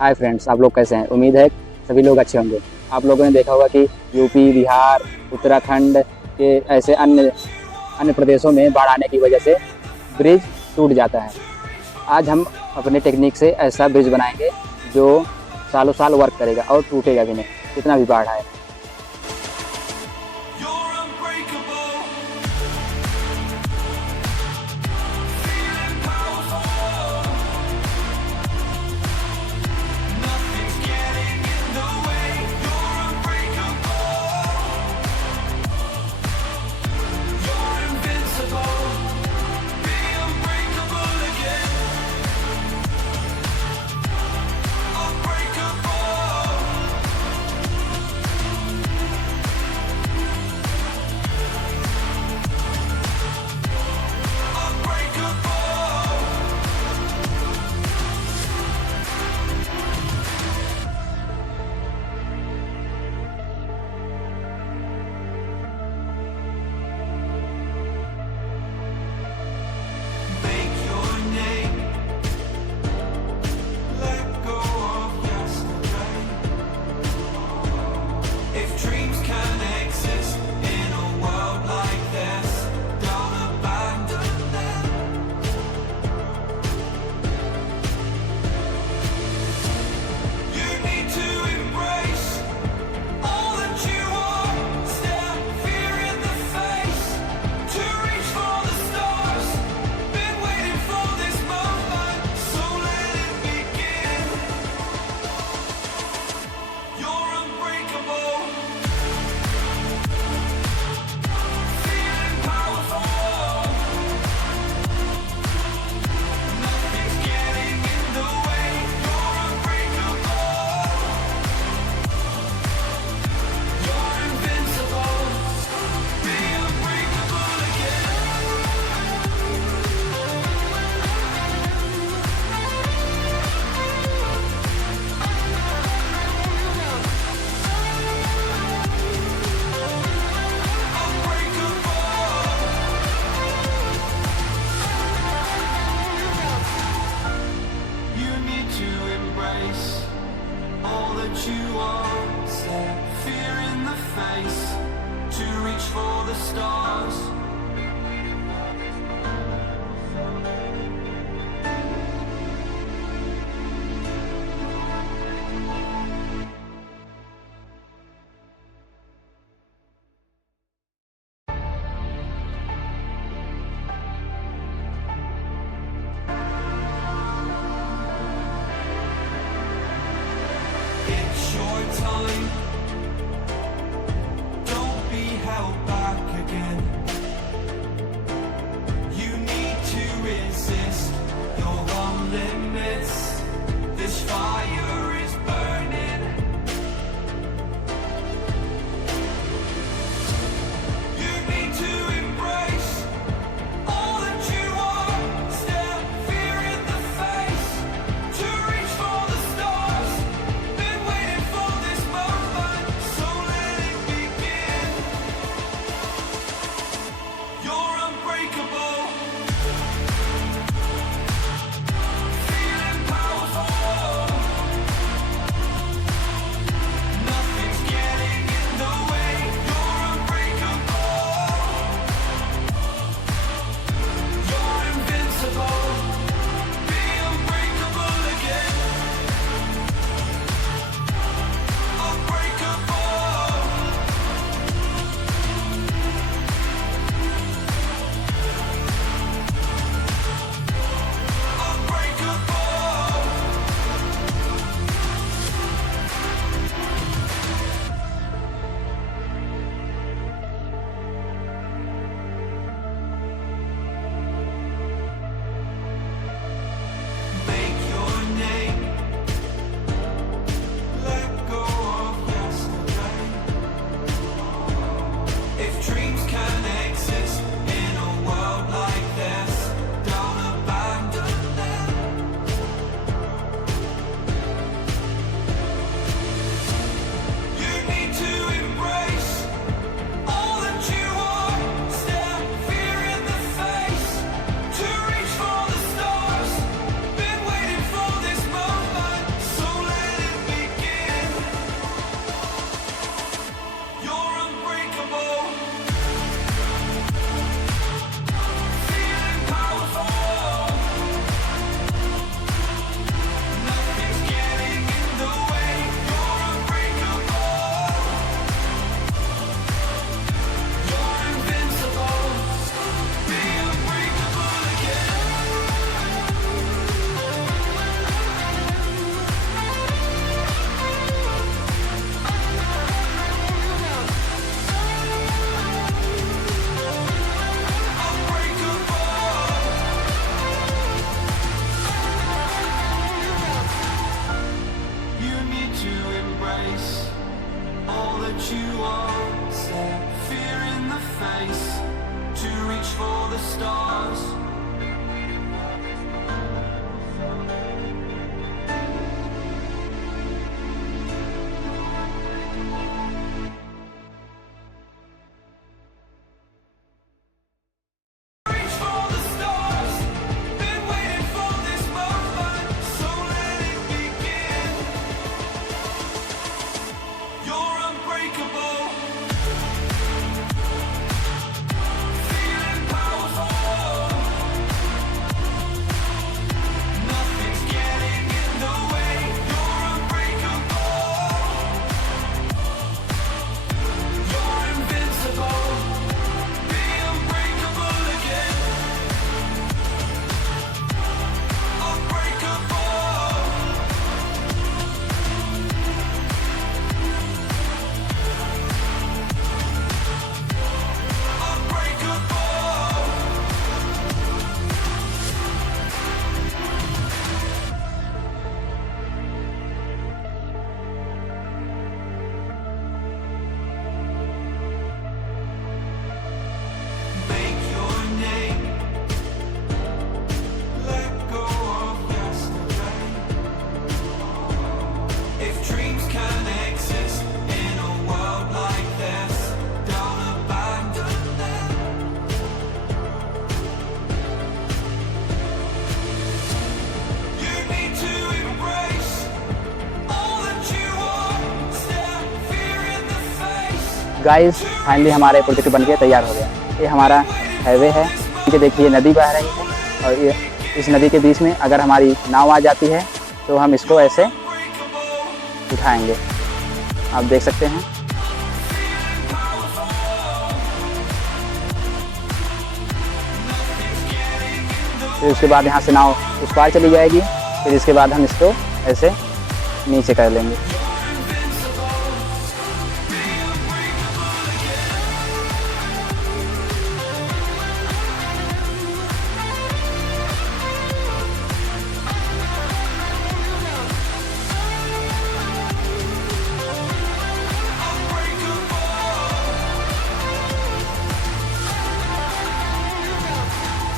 Hi friends, आप लोग कैसे हैं? उम्मीद है सभी लोग अच्छे होंगे। आप लोगों ने देखा होगा कि यूपी, बिहार, उत्तराखंड के ऐसे अन्य अन्य प्रदेशों में बाढ़ आने की वजह से ब्रिज टूट जाता है। आज हम अपने टेक्निक से ऐसा ब्रिज बनाएंगे जो सालों साल वर्क करेगा और टूटेगा भी नहीं, कितना भी बाढ़ आए। you want, stare fear in the face, to reach for the stars. Reach for the stars, been waiting for this moment, so let it begin. You're unbreakable, feeling powerful. Nothing's getting in the way. You're unbreakable. You're invincible. Be unbreakable again. Unbreakable. Unbreakable. Make your name. Let go of yesterday. If dreams can exist in a world like this, don't abandon them. You need to embrace all that you are. Stare fear in the face. Guys finally हमारे प्रोजेक्ट बन के तैयार हो गया। ये हमारा हाईवे है, ये देखिए नदी बह रही है और ये इस नदी के बीच में अगर हमारी नाव आ जाती है तो हम इसको ऐसे उठाएंगे, आप देख सकते हैं। फिर उसके बाद यहाँ से नाव उस पार चली जाएगी, फिर इसके बाद हम इसको ऐसे नीचे कर लेंगे।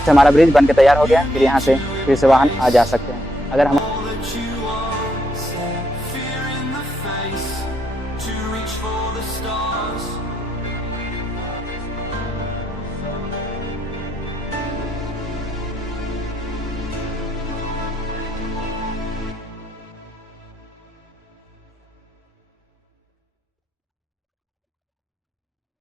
हमारा ब्रिज बन के तैयार हो गया। फिर यहाँ से फिर से वाहन आ जा सकते हैं। अगर हम